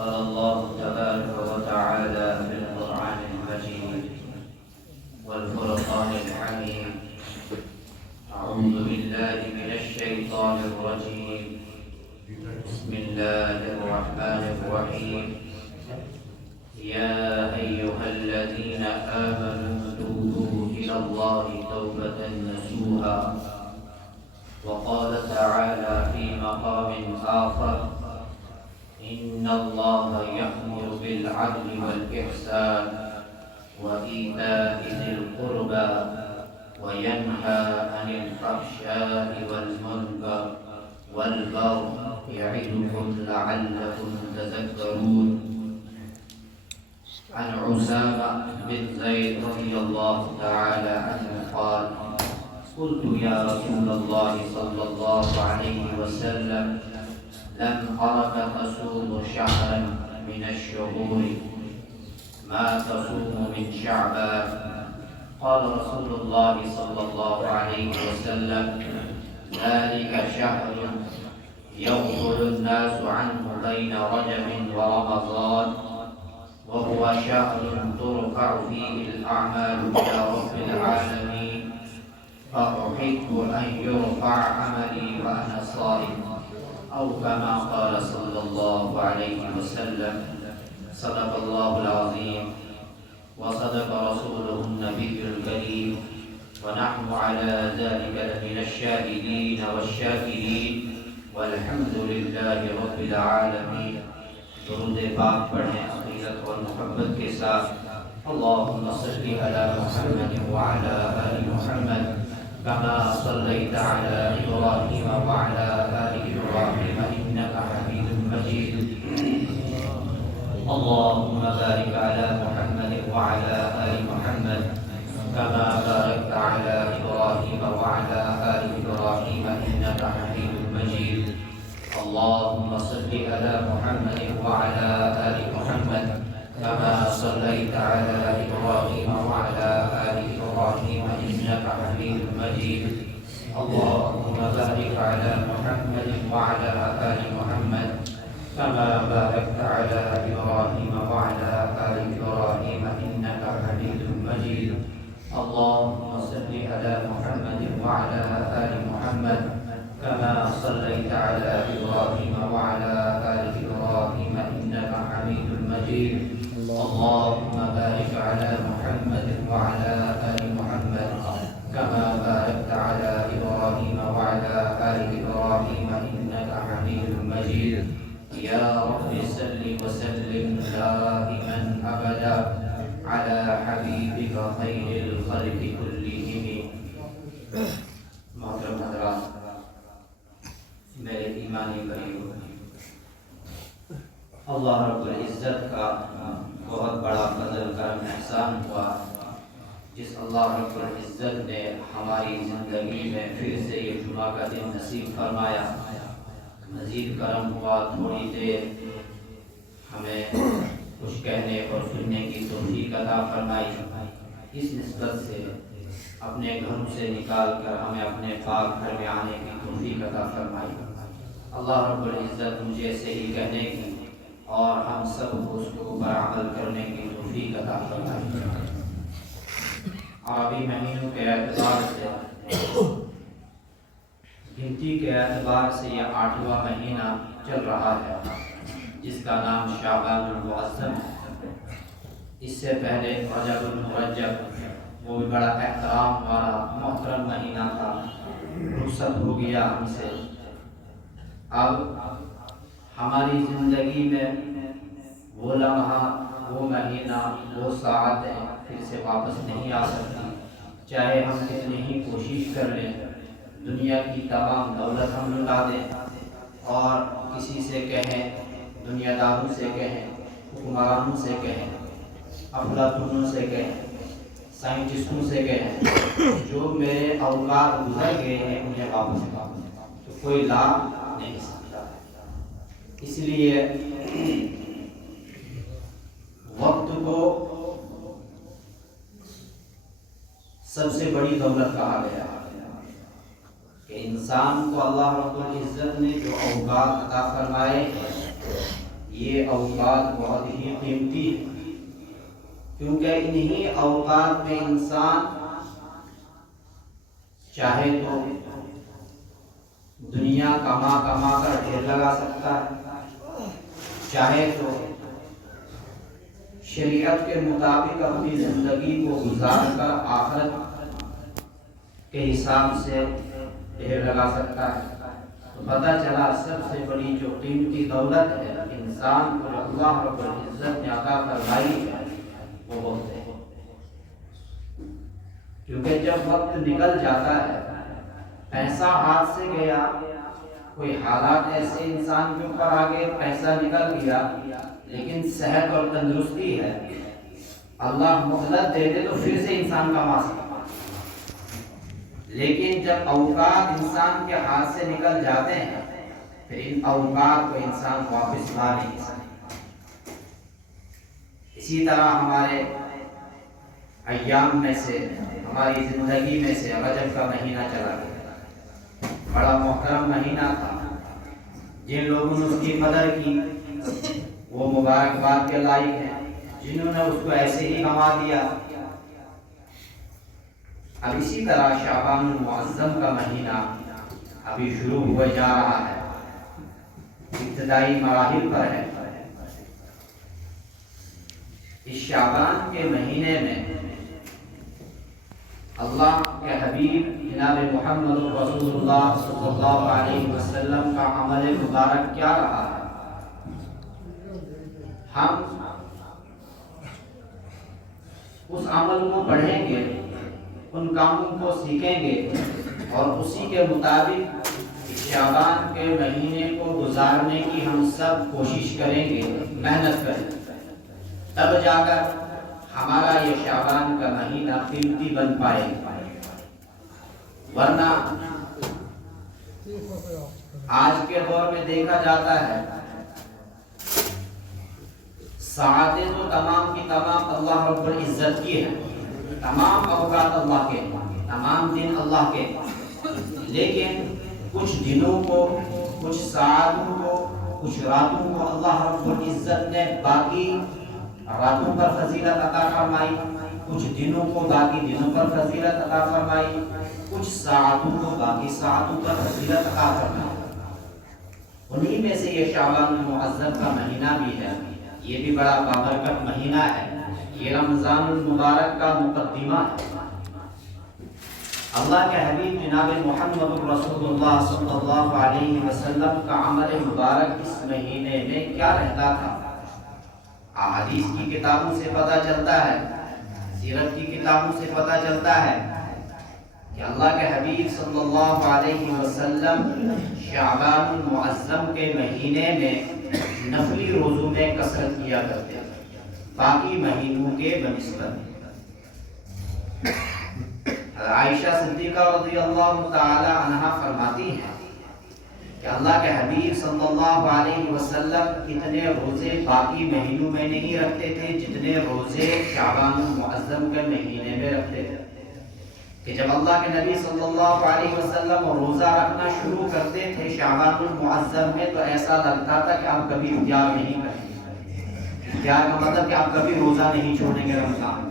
قال الله تبارك وتعالى في القرآن المجيد والفرقان الحميد. أعوذ بالله من الشيطان الرجيم. بسم الله الرحمن الرحيم. يا أيها الذين آمنوا توبوا إلى الله توبة نصوحا. وقال تعالى في مقام آخر: إن الله يأمر بالعدل والإحسان وإيتاء ذي القربى وينهى عن الفحشاء والمنكر والبغي يعظكم لعلكم تذكرون. عن أسامة بن زيد رضي الله تعالى عنه قال: قلت يا رسول الله صلى الله عليه وسلم: لم أرك تصوم شهرا من الشهور، ما تصوم من شعبان؟ قال رسول الله صلى الله عليه وسلم: ذلك شهر يغفل الناس عنه بين رجب ورمضان، وهو شهر ترفع فيه الأعمال إلى رب العالمين، فأحب أن يرفع عملي وأنا صائم، أو كما قال صلى الله عليه وسلم. صدق الله العظيم وصدق رسوله النبي الكريم، ونحن على ذلك لمن الشاهدين والشاكرين، والحمد لله رب العالمين. درود پاک پڑھیں عقیدت اور محبت کے ساتھ. اللهم صل على محمد وعلى آل محمد كما صليت على إبراهيم وعلى آل إبراهيم إنك حميد مجيد. اللهم بارك على محمد وعلى آل محمد كما باركت على إبراهيم وعلى آل إبراهيم إنك حميد مجيد. اللهم صل على محمد وعلى آل محمد كما صليت على إبراهيم وعلى آل إبراهيم إنك حميد مجيد. اللهم بارك على محمد وعلى آل محمد كما باركت على إبراهيم وعلى آل إبراهيم إنك حميد مجيد. اللهم صل على محمد وعلى آل محمد كما صليت على إبراهيم وعلى آل إبراهيم إنك حميد مجيد. اللهم بارك على محمد وعلى آل محمد كما باركت على إبراهيم وعلى آل إبراهيم إنك حميد مجيد. يا رب صل وسلم دائما أبدا على حبيبك خير الخلق كلهم. محترم حضرات، میرے ایمانی بھائیو، اللہ رب العزت کا بہت بڑا فضل کرم احسان ہوا جس اللہ رب العزت نے ہماری زندگی میں پھر سے یہ جمعہ کا دن نصیب فرمایا. مزید کرم ہوا، تھوڑی دیر ہمیں کچھ کہنے اور سننے کی توفیق عطا فرمائی. اس نسبت سے اپنے گھروں سے نکال کر ہمیں اپنے پاک گھر میں آنے کی توفیق عطا فرمائی. اللہ رب العزت مجھے صحیح کہنے کی اور ہم سب کو اس کو پر عمل کرنے کی توفیق عطا فرمائی. عربی مہینوں کے اعتبار سے، گنتی کے اعتبار سے یہ 8واں مہینہ چل رہا ہے جس کا نام شعبان المعظم ہے. اس سے پہلے رجب المرجب، وہ بھی بڑا احترام والا محترم مہینہ تھا، رخصت ہو گیا ہم سے. اب ہماری زندگی میں وہ لمحہ، وہ مہینہ، وہ ساعتیں پھر سے واپس نہیں آ سکتی. چاہے ہم کتنی ہی کوشش کر لیں، دنیا کی تمام دولت ہم لٹا دیں اور کسی سے کہیں، دنیا داروں سے کہیں، حکمرانوں سے کہیں، افلاطونوں سے کہیں، سائنٹسٹوں سے کہیں، جو میرے اوقات گزر گئے ہیں انہیں واپس لاؤ، تو کوئی لا نہیں سکتا. اس لیے وقت کو سب سے بڑی دولت کہا گیا کہ انسان کو اللہ رب العزت نے جو اوقات عطا فرمائے یہ اوقات بہت ہی قیمتی ہیں، کیونکہ انہی اوقات میں انسان چاہے تو دنیا کما کر ڈھیر لگا سکتا ہے، چاہے تو شریعت کے مطابق اپنی زندگی کو گزار کر آخرت کے حساب سے ڈھیر لگا سکتا ہے۔ تو پتہ چلا سب سے بڑی جو قیمتی دولت ہے انسان کو جو اللہ رب العزت نے عطا فرمائی ہے وہ وقت ہے، کیونکہ جب وقت نکل جاتا ہے، پیسہ ہاتھ سے گیا، کوئی حالات ایسے انسان کے اوپر آگے پیسہ نکل گیا لیکن صحت اور تندرستی ہے، اللہ مہلت دے دے تو پھر سے انسان کما سکتا، لیکن جب اوقات انسان کے ہاتھ سے نکل جاتے ہیں پھر ان اوقات کو انسان واپس لا نہیں سکتا۔ اسی طرح ہمارے ایام میں سے، ہماری زندگی میں سے رجب کا مہینہ چلا گیا، بڑا محترم مہینہ تھا، جن لوگوں نے اس کی قدر کی وہ مبارکباد کے لائق ہیں، جنہوں نے اس کو ایسے ہی گنوا دیا۔ اب اسی طرح شعبان المعظم کا مہینہ ابھی شروع ہوئے جا رہا ہے، ابتدائی مراحل پر ہے۔ اس شعبان کے مہینے میں اللہ کے حبیب جناب محمد رسول اللہ صلی اللہ علیہ وسلم کا عمل مبارک کیا رہا ہے، ہم اس عمل کو پڑھیں گے، ان کاموں کو سیکھیں گے اور اسی کے مطابق شعبان کے مہینے کو گزارنے کی ہم سب کوشش کریں گے، محنت کریں گے، تب جا کر ہمارا یہ شعبان کا مہینہ قیمتی بن پائے گا۔ ورنہ آج کے دور میں دیکھا جاتا ہے ساعتیں تو تمام کی تمام اللہ رب العزت کی ہیں، تمام اوقات اللہ کے، تمام دن اللہ کے، لیکن کچھ دنوں کو، کچھ ساعتوں کو، کچھ راتوں کو اللہ رب العزت نے باقی راتوں پر فضیلت عطا فرمائی، کچھ دنوں کو باقی دنوں پر فضیلت عطا فرمائی، کچھ ساعتوں کو باقی ساعتوں پر فضیلت عطا فرمائی۔ انہی میں سے یہ شعبان المعظم کا مہینہ بھی ہے، یہ بھی بڑا بابرکت مہینہ ہے، یہ رمضان المبارک کا مقدمہ ہے۔ اللہ کے حبیب جناب محمد رسول اللہ صلی اللہ علیہ وسلم کا عمل مبارک اس مہینے میں کیا رہتا تھا، احادیث کی کتابوں سے پتہ چلتا ہے، سیرت کی کتابوں سے پتہ چلتا ہے کہ اللہ کے حبیب صلی اللہ علیہ وسلم شعبان المعظم کے مہینے میں نفلی روزوں میں کثرت کیا کرتے ہیں باقی مہینوں کے بنسبت۔ عائشہ صدیقہ رضی اللہ تعالی عنہا فرماتی ہیں کہ اللہ کے حبیب صلی اللہ علیہ وسلم اتنے روزے باقی مہینوں میں نہیں رکھتے تھے جتنے روزے شعبان المعظم کے مہینے میں رکھتے تھے، کہ جب اللہ کے نبی صلی اللہ علیہ وسلم روزہ رکھنا شروع کرتے تھے شعبان المعظم میں تو ایسا لگتا تھا کہ آپ کبھی افطار نہیں کریں گے، افطار کا مطلب کہ آپ کبھی روزہ نہیں چھوڑیں گے رمضان،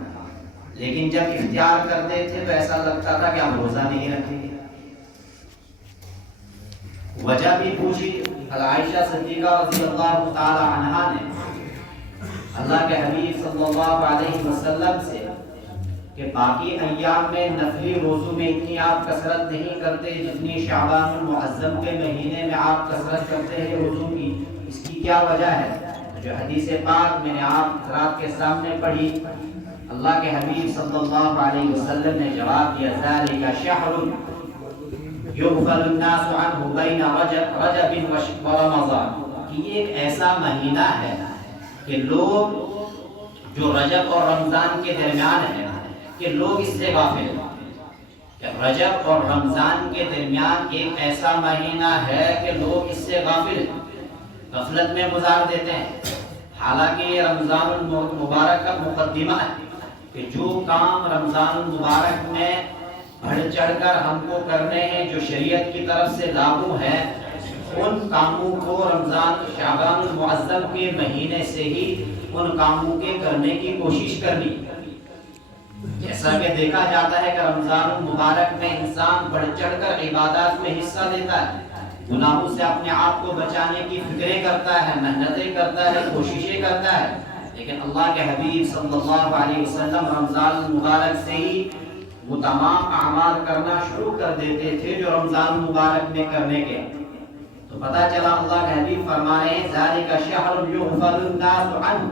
لیکن جب افطار کرتے تھے تو ایسا لگتا تھا کہ آپ روزہ نہیں رکھیں گے۔ وجہ بھی پوچھی عائشہ صدیقہ رضی اللہ تعالی عنہا نے اللہ کے حبیب صلی اللہ علیہ وسلم سے کہ باقی ایام میں نفلی روزوں میں اتنی آپ کثرت نہیں کرتے جتنی شعبان المعظم کے مہینے میں آپ کثرت کرتے ہیں روزوں کی، اس کی کیا وجہ ہے؟ جو حدیث پاک میں نے آپ حضرات کے سامنے پڑھی، اللہ کے حبیب صلی اللہ علیہ وسلم نے جواب دیا ذالک شہر یغفل الناس عنہ بین رجب و رمضان، کہ یہ ایک ایسا مہینہ ہے کہ لوگ جو رجب اور رمضان کے درمیان ہے کہ لوگ اس سے غافل ہیں، کہ رجب اور رمضان کے درمیان ایک ایسا مہینہ ہے کہ لوگ اس سے غافل ہیں، غفلت میں گزار دیتے ہیں، حالانکہ یہ رمضان المبارک کا مقدمہ ہے کہ جو کام رمضان المبارک میں بڑھ چڑھ کر ہم کو کرنے ہیں، جو شریعت کی طرف سے لاگو ہے، ان کاموں کو رمضان شعبان المعظم کے مہینے سے ہی ان کاموں کے کرنے کی کوشش کرنی. جیسا کہ دیکھا جاتا ہے کہ رمضان المبارک میں انسان بڑھ چڑھ کر عبادات میں حصہ لیتا ہے، گناہوں سے اپنے آپ کو بچانے کی فکریں کرتا ہے، محنتیں کرتا ہے، کوششیں کرتا ہے. لیکن اللہ کے حبیب صلی اللہ علیہ وسلم رمضان المبارک سے ہی وہ تمام اعمال کرنا شروع کر دیتے تھے جو رمضان المبارک میں کرنے کے. تو پتہ چلا اللہ کے حبیب فرما رہے ہیں ذالک شہر یغفل الناس عنہ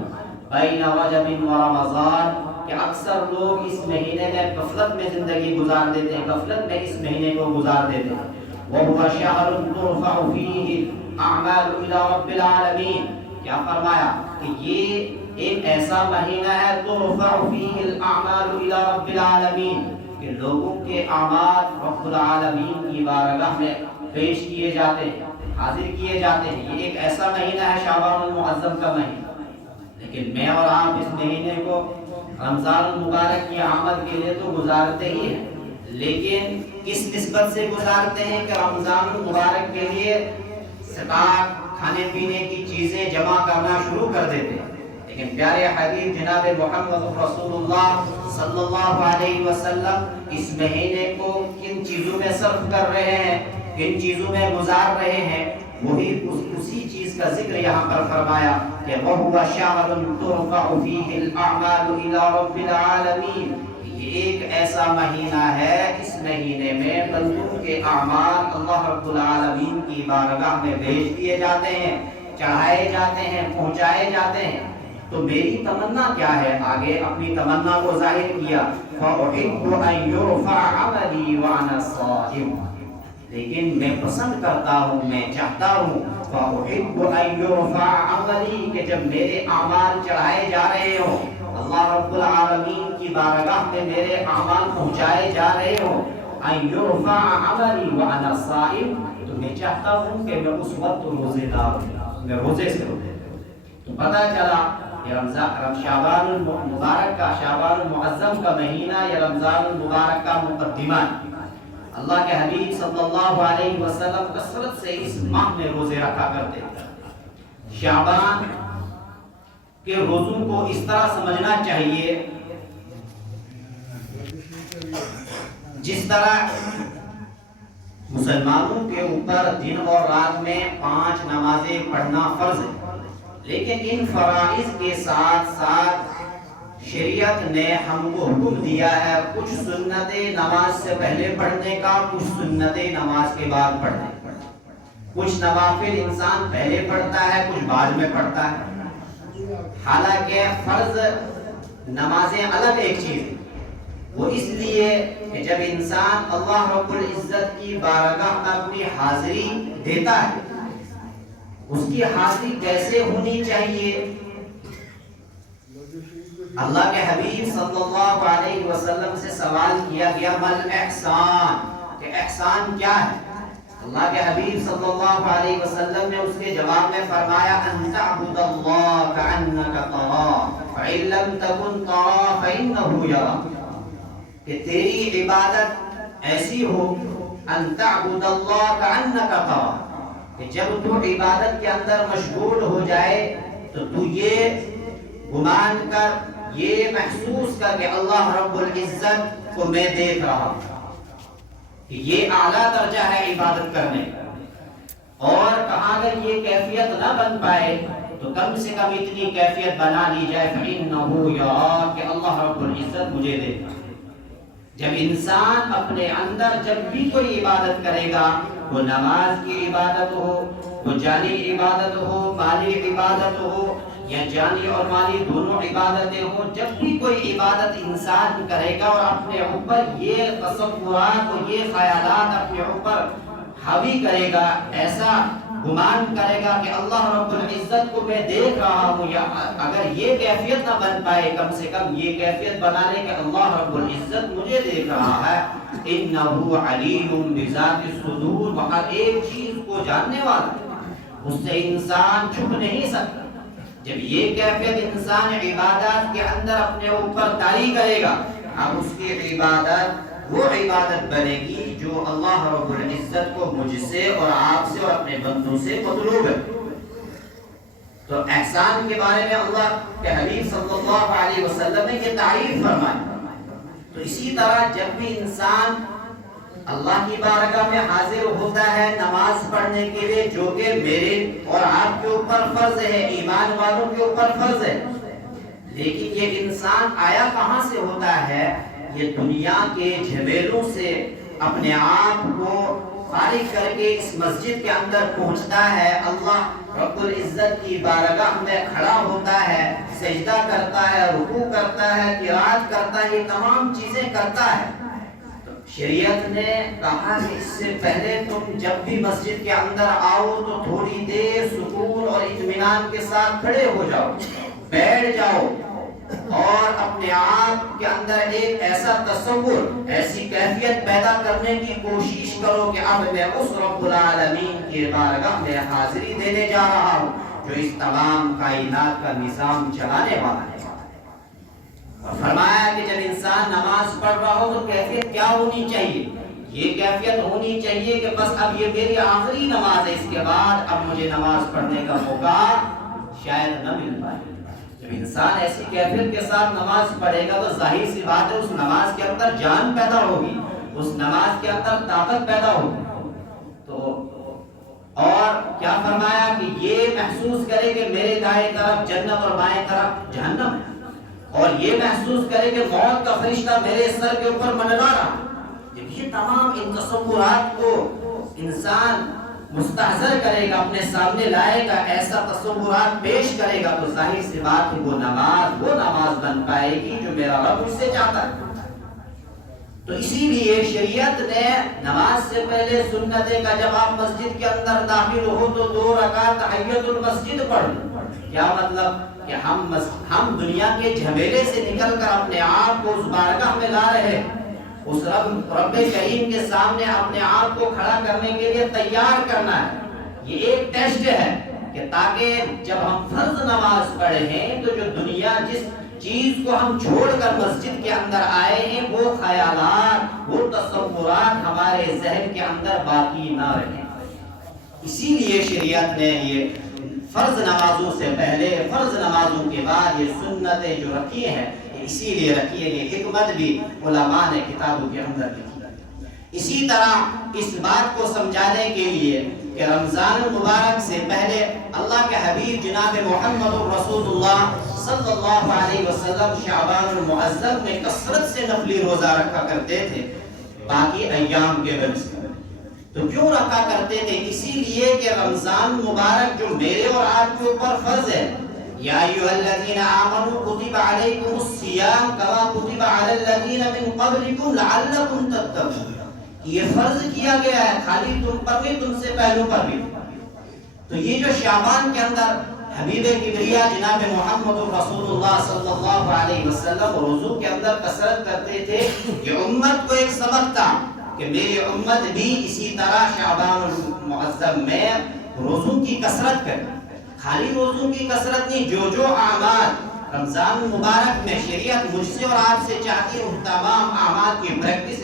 بین رجب و رمضان، کہ اکثر لوگ اس مہینے میں غفلت میں زندگی گزار دیتے ہیں، غفلت میں اس مہینے کو گزار دیتے ہیں. وَهُوَ شَهْرٌ تُرْفَعُ فِيهِ الْأَعْمَالُ إِلَى رَبِّ الْعَالَمِينَ، کیا فرمایا کہ یہ ایک ایسا مہینہ ہے تُرْفَعُ فِيهِ الْأَعْمَالُ إِلَى رَبِّ الْعَالَمِينَ کہ لوگوں کے اعمال رب العالمین کی بارگاہ میں پیش کیے جاتے ہیں، حاضر کیے جاتے ہیں. یہ ایک ایسا مہینہ ہے شعبان المعظم کا مہینہ. لیکن میں اور آپ اس مہینے کو رمضان المبارک کی آمد کے لیے تو گزارتے ہی ہیں، لیکن کس نسبت سے گزارتے ہیں کہ رمضان المبارک کے لیے اسٹاک کھانے پینے کی چیزیں جمع کرنا شروع کر دیتے ہیں. لیکن پیارے حبیب جناب محمد رسول اللہ صلی اللہ علیہ وسلم اس مہینے کو کن چیزوں میں صرف کر رہے ہیں، کن چیزوں میں گزار رہے ہیں، وہی اسی چیز کا ذکر یہاں پر فرمایا کہ وَهُوَ شَهْرٌ تُرْفَعُ فِيهِ الْأَعْمَالُ إِلَى رَبِّ الْعَالَمِينَ. یہ ایک ایسا مہینہ ہے، اس مہینے میں بندوں کے اعمال اللہ رب العالمین کی بارگاہ میں بھیج دیے جاتے ہیں، چڑھائے جاتے ہیں، پہنچائے جاتے ہیں. تو میری تمنا کیا ہے؟ آگے اپنی تمنا کو ظاہر کیا فَأُحِبُّ أَن يُرْفَعَ عَمَلِي وَأَنَا صَائِمٌ، لیکن میں پسند کرتا ہوں، میں چاہتا ہوں فَأُحِبُّ أَن يُرْفَعَ عَمَلِي کہ جب میرے اعمال چڑھائے جا رہے ہوں، اللہ رب العالمین کی بارگاہ میں میرے اعمال پہنچائے جا رہے ہوں، أَن يُرْفَعَ عَمَلِي وَأَنَا صَائِمٌ، تو میں چاہتا ہوں کہ میں اس وقت روزے دار ہوں، میں روزے سے ہوں. تو پتہ چلا کہ شعبان المبارک کا شعبان المعظم کا مہینہ یا رمضان المبارک کا مقدمہ. اللہ کے حبیب صلی اللہ علیہ وسلم کثرت سے اس ماہ میں روزے رکھا کرتے تھے. شعبان کے روزوں کو اس طرح سمجھنا چاہیے جس طرح مسلمانوں کے اوپر دن اور رات میں 5 نمازیں پڑھنا فرض ہے، لیکن ان فرائض کے ساتھ ساتھ شریعت نے ہم کو حکم دیا ہے کچھ سنتیں نماز سے پہلے پڑھنے کا، کچھ سنتیں نماز کے بعد پڑھنے کا. کچھ نوافل انسان پہلے پڑھتا ہے، کچھ بعد میں پڑھتا ہے. حالانکہ فرض نمازیں الگ ایک چیز ہے. وہ اس لیے کہ جب انسان اللہ رب العزت کی بارگاہ میں اپنی حاضری دیتا ہے، اس کی حاضری کیسے ہونی چاہیے؟ اللہ کے حبیب صلی اللہ علیہ وسلم سے سوال کیا گیا مل احسان، کہ احسان کیا ہے؟ اللہ کے حبیب صلی اللہ علیہ وسلم نے اس کے جواب میں فرمایا ان تعبد اللہ کأنک تراہ فإن لم تکن تراہ فإنہ یراک، کہ تیری عبادت ایسی ہو ان تعبد اللہ کأنک تراہ، کہ جب تو عبادت کے اندر مشغول ہو جائے تو تو یہ گمان کر، یہ محسوس کر کہ اللہ رب العزت کو میں دیکھ رہا ہوں. کہ یہ اعلیٰ درجہ ہے عبادت کرنے کا. اور کہاں اگر یہ کیفیت نہ بن پائے تو کم سے کم اتنی کیفیت بنا لی جائے فَإِنَّهُ يَرَاكَ، کہ اللہ رب العزت مجھے دیکھتا. جب انسان اپنے اندر جب بھی کوئی عبادت کرے گا، وہ نماز کی عبادت ہو، وہ جانی عبادت ہو، مالی عبادت ہو، یا جانی اور مالی دونوں عبادتیں ہوں، جب بھی کوئی عبادت انسان کرے گا اور اپنے اوپر یہ تصورات اور یہ خیالات اپنے اوپر حاوی کرے گا، ایسا گمان کرے گا کہ اللہ رب العزت کو میں دیکھ رہا ہوں، یا اگر یہ کیفیت نہ بن پائے کم سے کم یہ کیفیت بنا لے کہ اللہ رب العزت مجھے دیکھ رہا ہے. انہ علیم بذات الصدور، وہ ہر ایک چیز کو جاننے والا ہے، اس سے انسان چھپ نہیں سکتا. جب یہ کیفیت انسان عبادات کے اندر اپنے اوپر طاری کرے گا، اب اس کی عبادت وہ عبادت بنے گی جو اللہ رب العزت کو مجھ سے اور آپ سے اور اپنے بندوں سے مطلوب ہے۔ تو احسان کے بارے میں اللہ کے حبیب صلی اللہ علیہ وسلم نے یہ تعریف فرمائی۔ تو اسی طرح جب بھی انسان اللہ کی بارگاہ میں حاضر ہوتا ہے نماز پڑھنے کے لیے، جو کہ میرے اور آپ کے اوپر فرض ہے، ایمان والوں کے اوپر فرض ہے، لیکن یہ انسان آیا کہاں سے ہوتا ہے؟ یہ دنیا کے جھمیلوں سے اپنے آپ کو فارغ کر کے اس مسجد کے اندر پہنچتا ہے، اللہ رب العزت کی بارگاہ میں کھڑا ہوتا ہے، سجدہ کرتا ہے، رکوع کرتا ہے، قرات کرتا ہے، یہ تمام چیزیں کرتا ہے۔ شریعت نے کہا کہ اس سے پہلے تم جب بھی مسجد کے اندر آؤ تو تھوڑی دیر سکون اور اطمینان کے ساتھ کھڑے ہو جاؤ، بیٹھ جاؤ، اور اپنے آپ کے اندر ایک ایسا تصور، ایسی کیفیت پیدا کرنے کی کوشش کرو کہ اب میں اس رب العالمین کی بارگاہ میں حاضری دینے جا رہا ہوں جو اس تمام کائنات کا نظام چلانے والا ہے۔ اور فرمایا کہ جب انسان نماز پڑھ رہا ہو تو کیفیت کیا ہونی چاہیے؟ یہ کیفیت ہونی چاہیے کہ بس اب یہ میری آخری نماز ہے، اس کے بعد اب مجھے نماز پڑھنے کا موقع شاید نہ مل پائے۔ جب انسان ایسی کیفیت کے ساتھ نماز پڑھے گا تو ظاہر سی بات ہے اس نماز کے اندر جان پیدا ہوگی، اس نماز کے اندر طاقت پیدا ہوگی۔ تو اور کیا فرمایا کہ یہ محسوس کرے کہ میرے دائیں طرف جنت اور بائیں طرف جہنم ہے، اور یہ محسوس کرے کہ موت کا فرشتہ میرے سر کے اوپر منڈلا رہا۔ جب یہ تمام ان تصورات کو انسان مستحضر کرے گا، اپنے سامنے لائے گا، ایسا تصورات پیش کرے گا، تو ظاہر سی بات ہے وہ نماز بن پائے گی جو میرا رب اس سے چاہتا ہے۔ تو اسی لیے شریعت نے نماز سے پہلے سنت ہے کہ جب آپ مسجد کے اندر داخل ہو تو 2 رکعت تحیۃ المسجد پڑھ لو۔ کیا مطلب؟ کہ ہم دنیا کے جھمیلے سے نکل کر اپنے آپ کو اس بارگاہ میں لا رہے ہیں، اس رب کریم کے سامنے اپنے آپ کو کھڑا کرنے کے لیے تیار کرنا ہے۔ یہ ایک ٹیسٹ ہے کہ تاکہ جب ہم فرض نماز پڑھیں تو جو دنیا جس چیز کو ہم چھوڑ کر مسجد کے اندر آئے ہیں وہ خیالات، وہ تصورات ہمارے ذہن کے اندر باقی نہ رہیں۔ اسی لیے شریعت نے یہ فرض نمازوں سے پہلے، فرض نمازوں کے بعد یہ سنتیں جو رکھی ہیں، اسی لیے رکھی ہے۔ یہ حکمت بھی علماء نے کتابوں کے اندر لکھی۔ اسی طرح اس بات کو سمجھانے کے لیے کہ رمضان المبارک سے پہلے اللہ کے حبیب جناب محمد رسول اللہ صلی اللہ علیہ وسلم شعبان المعظم میں کثرت سے نفلی روزہ رکھا کرتے تھے باقی ایام کے بنسبت۔ تو کیوں رکھا کرتے تھے؟ اسی لیے کہ رمضان مبارک جو میرے اور آپ کے اوپر فرض ہے، یا ایھا الذین آمنوا کتب علیکم الصیام کما کتب علی الذین من قبلکم لعلکم تتقون، یہ فرض کیا گیا ہے خالی تم پر بھی، تم سے پہلوں پر بھی۔ تو یہ جو شعبان کے اندر حبیب کبریا جناب محمد رسول اللہ صلی اللہ علیہ وسلم روزوں کے اندر کثرت کرتے تھے، یہ امت کو ایک سبق تھا کہ میری امت بھی اسی طرح شعبان المعظم میں روزوں کی کثرت کرے۔ خالی روزوں کی کثرت نہیں، جو اعمال رمضان مبارک میں شریعت مجھ سے اور آپ سے چاہتی ہے ان تمام اعمال کی پریکٹس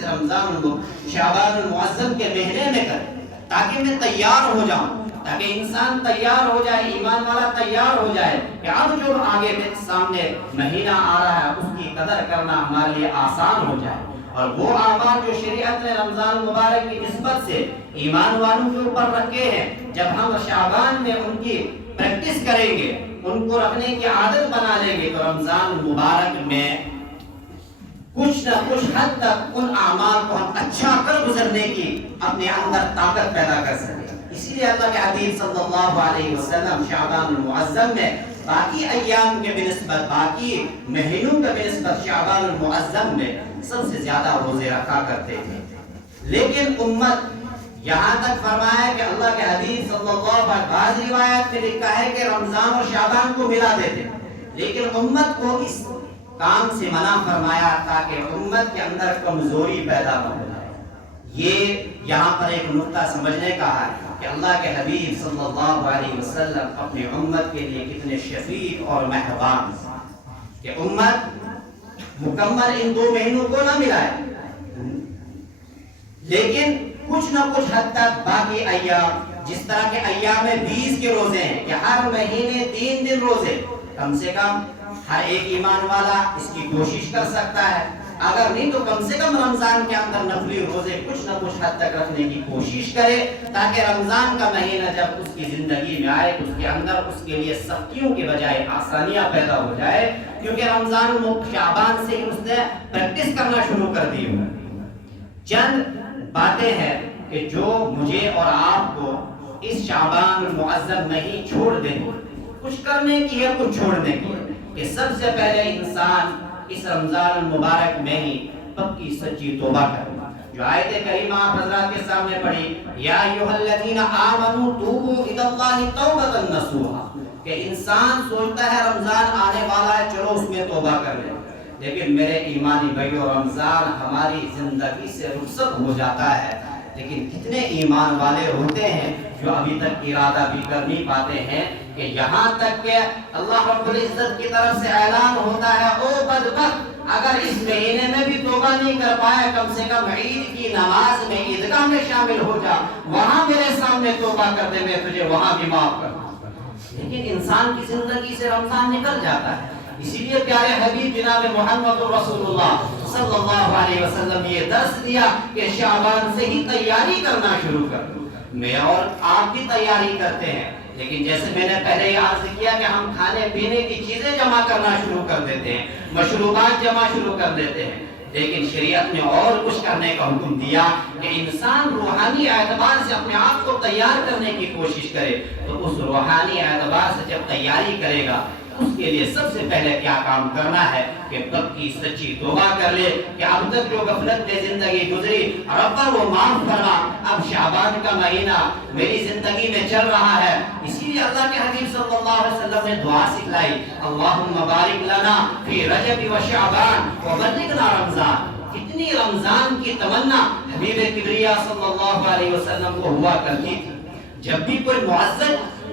شعبان المعظم کے مہینے میں کرے، تاکہ میں تیار ہو جاؤں، تاکہ انسان تیار ہو جائے، ایمان والا تیار ہو جائے کہ اب جو آگے سامنے مہینہ آ رہا ہے اس کی قدر کرنا ہمارے لیے آسان ہو جائے۔ اور وہ اعمال جو شریعت نے رمضان مبارک کی نسبت سے ایمان والوں کے اوپر رکھے ہیں، جب ہم شعبان میں ان کی پریکٹس کریں گے، ان کو رکھنے کی عادت بنا لیں گے، تو رمضان مبارک میں کچھ نہ کچھ حد تک ان اعمال کو ہم اچھا کر گزرنے کی اپنے اندر طاقت پیدا کر سکیں۔ اسی لیے اللہ کے حبیب صلی اللہ علیہ وسلم شعبان المعظم میں باقی ایام کے بنسبت، باقی مہینوں کے بنسبت شعبان المعظم میں سب سے زیادہ روزے رکھا کرتے تھے۔ لیکن امت یہاں تک فرمایا کہ اللہ کے حبیب صلی اللہ علیہ وسلم، بعض روایات میں لکھا ہے کہ رمضان اور شعبان کو ملا دیتے، لیکن امت کو اس کام سے منع فرمایا تاکہ امت کے اندر کمزوری پیدا نہ ہو جائے۔ یہ یہاں پر ایک نقطہ سمجھنے کا ہے کہ اللہ کے حبیب صلی اللہ علیہ وسلم اپنی امت کے لیے کتنے شفیق اور مہربان کہ امت مکمل ان 2 مہینوں کو نہ ملائے، لیکن کچھ نہ کچھ حد تک باقی ایام، جس طرح کے ایام 20 کے روزے ہیں کہ ہر مہینے 3 دن روزے، کم سے کم ہر ایک ایمان والا اس کی کوشش کر سکتا ہے، اگر نہیں تو کم سے کم رمضان کے اندر نفلی روزے کچھ نہ کچھ حد تک رکھنے کی کوشش کرے، تاکہ رمضان کا مہینہ جب اس کی زندگی میں آئے تو اس کے اندر اس کے لیے سختیوں کے بجائے آسانیاں پیدا ہو جائے، کیونکہ رمضان شعبان سے ہی اس نے پریکٹس کرنا شروع کر دی ہو۔ چند باتیں ہیں کہ جو مجھے اور آپ کو اس شعبان المعظم میں ہی چھوڑ دیں، کچھ کرنے کی ہے کچھ چھوڑنے کی ہے، کہ سب سے پہلے انسان اس رمضان المبارک میں ہی پکی سچی توبہ کرے۔ جو آیت کریمہ آپ حضرات کے سامنے پڑھی، یا ایھا الذین آمنوا توبوا الی اللہ توبۃ نصوحا، کہ انسان سوچتا ہے رمضان آنے والا ہے چلو اس میں توبہ کر لیں، لیکن میرے ایمانی بھائیو رمضان ہماری زندگی سے رخصت ہو جاتا ہے، لیکن کتنے ایمان والے ہوتے ہیں جو ابھی تک ارادہ بھی کر نہیں پاتے ہیں، کہ یہاں تک کہ اللہ رب العزت کی طرف سے اعلان ہوتا ہے او بدبخت اگر اس مہینے میں بھی توبہ نہیں کر پایا کم سے کم عید کی نماز میں عیدگاہ میں شامل ہو جا، وہاں میرے سامنے توبہ کر دے، میں تجھے وہاں بھی معاف کر دوں۔ لیکن انسان کی زندگی سے رمضان نکل جاتا ہے، اسی لیے پیارے حبیب جناب محمد رسول اللہ صلی اللہ علیہ وسلم یہ درس دیا کہ شعبان سے ہی تیاری کرنا شروع کر دو۔ میں اور آپ بھی تیاری کرتے ہیں، لیکن جیسے میں نے پہلے یہ عرض کیا کہ ہم کھانے پینے کی چیزیں جمع کرنا شروع کر دیتے ہیں، مشروبات جمع شروع کر دیتے ہیں، لیکن شریعت نے اور کچھ کرنے کا حکم دیا کہ انسان روحانی اعتبار سے اپنے آپ کو تیار کرنے کی کوشش کرے، تو اس روحانی اعتبار سے جب تیاری کرے گا اس کے لیے سب سے پہلے کیا کام کرنا ہے کہ پکی سچی توبہ کر لے کہ اب تک جو غفلت میں زندگی گزری ربا وہ معاف کرنا، اب شعبان کا مہینہ میری زندگی میں چل رہا ہے۔ اسی لیے اللہ کے حبیب صلی اللہ علیہ وسلم نے دعا سکھلائی، اللہم بارک لنا فی رجب و شعبان وبلغنا رمضان۔ کتنی رمضان کی تمنا حبیب کبریا صلی اللہ علیہ وسلم کو ہوا کرتی تھی، جب بھی کوئی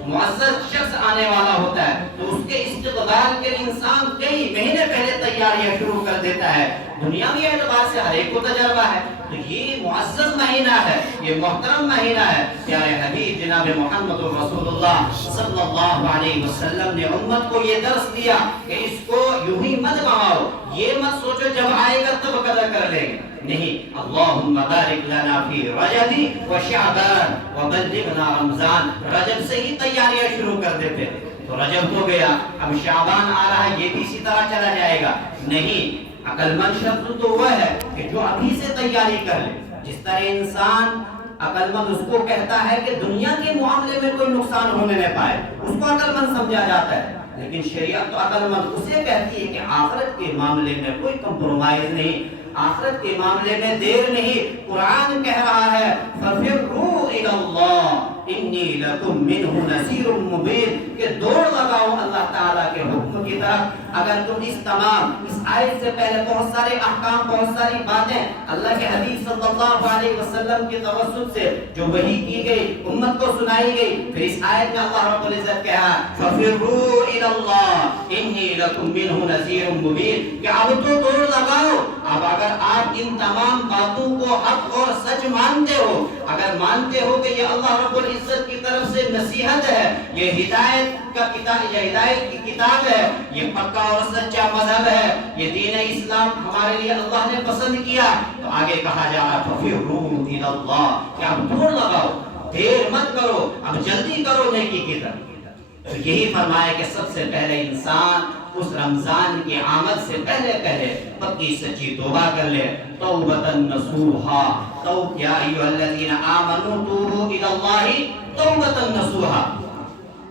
معزز شخص آنے والا ہوتا ہے تو اس کے استقبال کے لیے انسان کئی مہینے پہلے تیاریاں شروع کر دیتا ہے۔ دنیاوی اعتبار سے ہر ایک کو تجربہ ہے، تو یہ معزز مہینہ ہے، یہ محترم مہینہ ہے۔ پیارے حبیب جناب محمد رسول اللہ صلی اللہ علیہ وسلم نے امت کو یہ درس دیا کہ اس کو یوں ہی مت گنواؤ، یہ مت سوچو جب آئے گا تب قدر کر لیں گے، نہیں، اللہم بارک لنا فی رجب و شعبان وبلغنا رمضان، رجب سے ہی تیاریاں شروع کر دیتے ہیں، تو رجب ہو گیا، اب شعبان آ رہا ہے یہ بھی اسی طرح چلا جائے گا، نہیں، عقل مند شخص تو وہ ہے کہ جو ابھی سے تیاری کر لے۔ جس طرح انسان عقل مند اس کو کہتا ہے کہ دنیا کے معاملے میں کوئی نقصان ہونے نہ پائے، اس کو عقل مند سمجھا جاتا ہے، لیکن شریعت تو عقل مند اسے کہتی ہے کہ آخرت کے معاملے میں کوئی کمپرومائز نہیں، آخرت کے معاملے میں دیر نہیں۔ قرآن کہہ رہا ہے فَفِرُّوا إِلَى اللَّهِ إِنِّي لَكُمْ مِنْهُ نَذِيرٌ مُبِينٌ، کہ دوڑ لگاؤ اللہ تعالیٰ کے حکم کی طرف۔ اگر تم اس آیت سے پہلے بہت سارے احکام، بہت ساری باتیں اللہ کے حبیب صلی اللہ علیہ وسلم کے توسط سے جو وحی کی گئی امت کو سنائی گئی، پھر اس آیت میں اللہ رب العزت کہا فَفِرُّوا إِلَى اللَّهِ إِنِّي لَكُمْ مِنْهُ نَذِيرٌ مُبِينٌ، کہ اب تو دوڑ لگاؤ۔ اب اگر آپ ان تمام باتوں کو حق اور سچ مانتے ہو، اگر مانتے ہو کہ یہ اللہ رب العزت کی طرف سے نصیحت ہے، یہ ہدایت کا کتاب، یہ ہدایت کی کتاب ہے، یہ پکا اور سچا مذہب ہے، یہ دین اسلام ہمارے لیے اللہ نے پسند کیا، تو آگے کہا جا رہا فَفِرُّوا إِلَى اللَّهِ، کہ اب دوڑ لگاؤ، دیر مت کرو، اب جلدی کرو نیکی کی طرف۔ تو یہی فرمایا کہ سب سے پہلے انسان اس رمضان کی آمد سے پہلے پکی سچی توبہ کر لے، توبۃ نصوحا، یا ایھا الذین آمنوا توبوا الی اللہ توبۃ نصوحا۔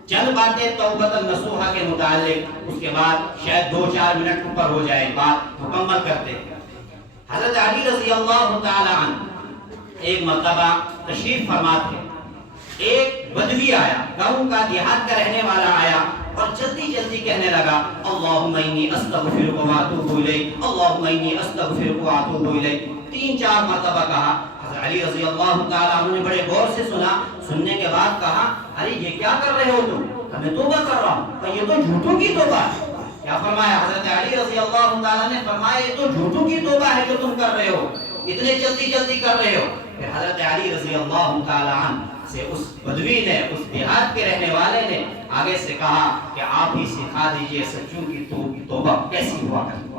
چند باتیں توبۃ نصوحا کے متعلق، اس کے بعد شاید 2-4 منٹ اوپر ہو جائے، بات مکمل کرتے ہیں۔ حضرت علی رضی اللہ تعالی عنہ ایک مرتبہ تشریف فرما تھے، ایک بدوی آیا، گاؤں کا، دیہات کا رہنے والا آیا اور جلدی کہنے لگا اللہم انی استغفرک و اتوب الیک، اللہم انی استغفرک و اتوب الیک، 3-4 مرتبہ کہا۔ حضرت علی رضی اللہ تعالیٰ عنہ نے بڑے غور سے سنا، سننے کے بعد کہا ارے یہ کیا کر رہے ہو تم؟ میں توبہ کر رہا ہوں۔ کہ یہ تو جھوٹوں کی توبہ ہے۔ کیا فرمایا حضرت علی رضی اللہ تعالیٰ نے؟ فرمایا یہ تو جھوٹوں کی توبہ ہے جو تم کر رہے ہو، اتنے جلدی کر رہے ہو۔ پھر حضرت علی رضی اللہ تعالی عنہ سے اس بدوی نے، اس دیہات کے رہنے والے نے آگے سے کہا کہ آپ ہی سکھا دیجئے سچوں کی توبہ کیسی ہوا کرتی ہے۔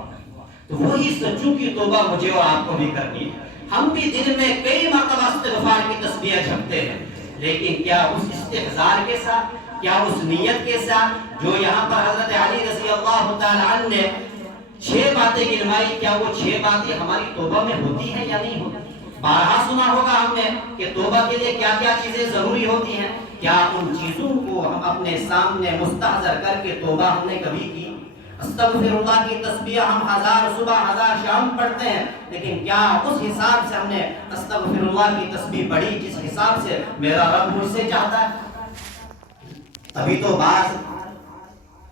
تو وہی سچوں کی توبہ مجھے اور آپ کو بھی کرنی ہے۔ ہم بھی دن میں کئی مرتبہ استغفار کی تسبیح جھپتے ہیں، لیکن کیا اس استحضار کے ساتھ، کیا اس نیت کے ساتھ جو یہاں پر حضرت علی رضی اللہ تعالی عنہ نے 6 باتیں گنوائی، کیا وہ 6 باتیں ہماری توبہ میں ہوتی ہیں یا نہیں ہوتی؟ بارہا سنا ہوگا ہم نے کہ توبہ کے لیے کیا کیا چیزیں ضروری ہوتی ہیں، کیا ان چیزوں کو ہم اپنے سامنے مستحضر کر کے توبہ ہم نے کبھی کی؟ استغفر اللہ کی تسبیح ہم 1000 صبح 1000 شام پڑھتے ہیں، لیکن کیا اس حساب سے ہم نے استغفر اللہ کی تسبیح پڑھی جس حساب سے میرا رب مجھ سے چاہتا ہے؟ تبھی تو بعض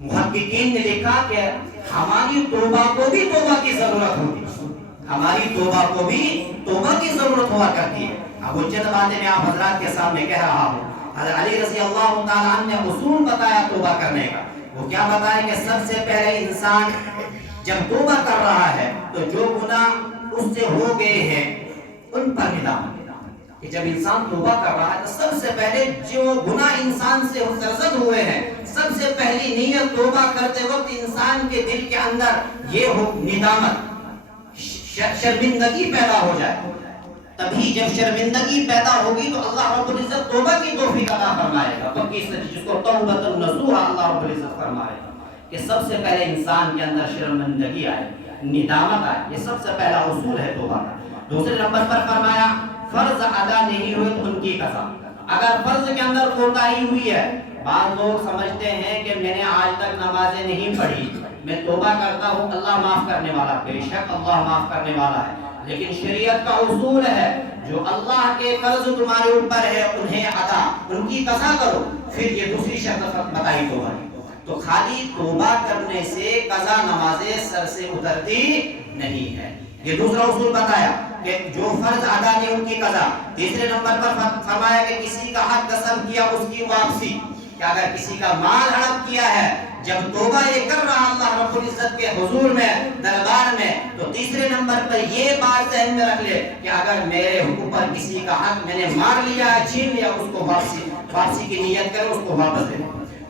محققین نے لکھا کہ ہماری توبہ کو بھی توبہ کی ضرورت ہوتی ہے، ہماری توبہ کو بھی توبہ کی ضرورت ہوا کرتی ہے۔ اب وہ چند باتیں میں آپ حضرات کے سامنے کہہ رہا ہوں۔ حضرت علی رضی اللہ تعالیٰ عنہ نے اصول بتایا توبہ کرنے کا۔ وہ کیا بتایا کہ سب سے پہلے انسان جب توبہ کر رہا ہے تو جو گناہ اس سے ہو گئے ہیں ان پر ندامت، کہ جب انسان توبہ کر رہا ہے تو سب سے پہلے جو گناہ انسان سے سرزد ہوئے ہیں، سب سے پہلی نیت توبہ کرتے وقت انسان کے دل کے اندر یہ ہو ندامت، شرمندگی پیدا ہو جائے۔ تبھی جب شرمندگی پیدا ہوگی تو اللہ رب العزت توبہ کی توفیق عطا فرمائے گا، بلکہ جس کو توبۃ النصوح اللہ رب العزت فرمائے گا کہ سب سے پہلے انسان کے اندر شرمندگی آئے، ندامت آئے۔ یہ سب سے پہلا اصول ہے توبہ کا۔ دوسرے نمبر پر فرمایا فرض ادا نہیں ہوئے تو ان کی قضا۔ اگر فرض کے اندر کوتاہی ہوئی ہے، بعض لوگ سمجھتے ہیں کہ میں نے آج تک نمازیں نہیں پڑھی، میں توبہ کرتا ہوں، اللہ معاف کرنے والا، بے شک اللہ معاف کرنے والا ہے، لیکن شریعت کا اصول ہے جو اللہ کے قرض تمہارے اوپر ہے انہیں ادا، ان کی قضا کرو۔ پھر یہ دوسری شرط بتائی توبہ کی۔ تو خالی توبہ کرنے سے قضا نمازیں سر سے اترتی نہیں ہے، یہ دوسرا اصول بتایا کہ جو فرض ادا نہیں ان کی قضا۔ تیسرے نمبر پر فرمایا کہ کسی کا حق غصب کیا اس کی واپسی، کہ اگر کسی کا مال ہڑپ کیا ہے، جب توبہ یہ کر رہا اللہ رب العزت کے حضور میں، دربار میں، تو تیسرے نمبر پر یہ بات ذہن میں رکھ لے کہ اگر میرے حکم پر کسی کا حق میں نے مار لیا، چھین لیا، اس کو واپسی کی نیت کرو، اس کو واپس دے۔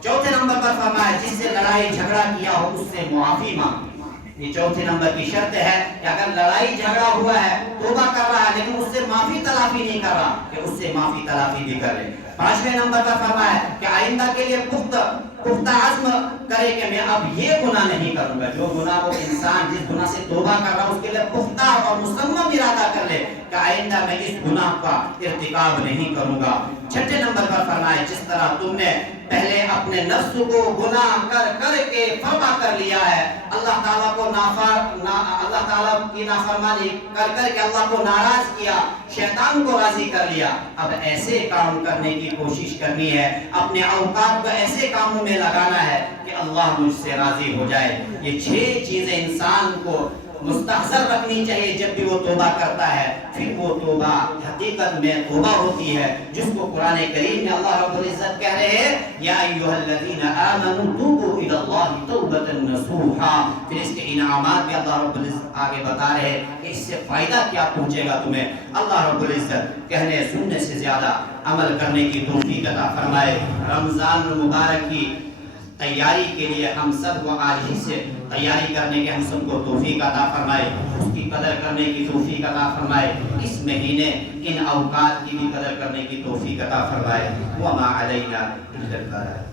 چوتھے نمبر پر فرمایا جس سے لڑائی جھگڑا کیا ہو اس سے معافی مانگ۔ یہ چوتھے نمبر کی شرط ہے کہ اگر لڑائی جھگڑا ہوا ہے، توبہ کر رہا ہے لیکن اس سے معافی تلافی نہیں کر رہا، کہ اس سے معافی تلافی بھی کر لے۔ پانچویں نمبر پر فرمایا کہ آئندہ کے لیے پختہ عزم کرے کہ میں اب یہ گناہ نہیں کروں گا۔ جو گناہ وہ انسان جس گناہ سے توبہ کر رہا ہے اس کے لیے پختہ اور مصمم ارادہ کر لے کہ آئندہ میں اس گناہ کا ارتکاب نہیں کروں گا۔ چھٹے نمبر پر فرمایا جس طرح تم نے پہلے اپنے نفس کو گناہ کر کر کے فرما کر لیا ہے، اللہ تعالیٰ کو اللہ تعالیٰ کی نافرمانی کر کر کے اللہ کو ناراض کیا، شیطان کو راضی کر لیا، اب ایسے کام کرنے کی کوشش کرنی ہے، اپنے اوقات کو ایسے کاموں میں لگانا ہے کہ اللہ مجھ سے راضی ہو جائے۔ یہ 6 چیزیں انسان کو مستحضر رکھنی چاہیے جب بھی وہ توبہ کرتا ہے، پھر وہ توبہ حقیقت میں توبہ ہوتی ہے جس کو قرآن کریم میں اللہ رب العزت کہہ رہے ہیں یا ایھا الذین آمنوا توبوا الی اللہ توبۃ نصوحا۔ پھر اس کے انعامات بھی اللہ رب العزت آگے بتا رہے ہیں کہ اس سے فائدہ کیا پہنچے گا تمہیں۔ اللہ رب العزت کہنے سننے سے زیادہ عمل کرنے کی توفیق عطا فرمائے۔ رمضان المبارک کی تیاری کے لیے ہم سب کو آج ہی سے تیاری کرنے کے ہم سب کو توفیق عطا فرمائے، اس کی قدر کرنے کی توفیق عطا فرمائے، اس مہینے ان اوقات کی بھی قدر کرنے کی توفیق عطا فرمائے۔ وما علینا الا البلاغ۔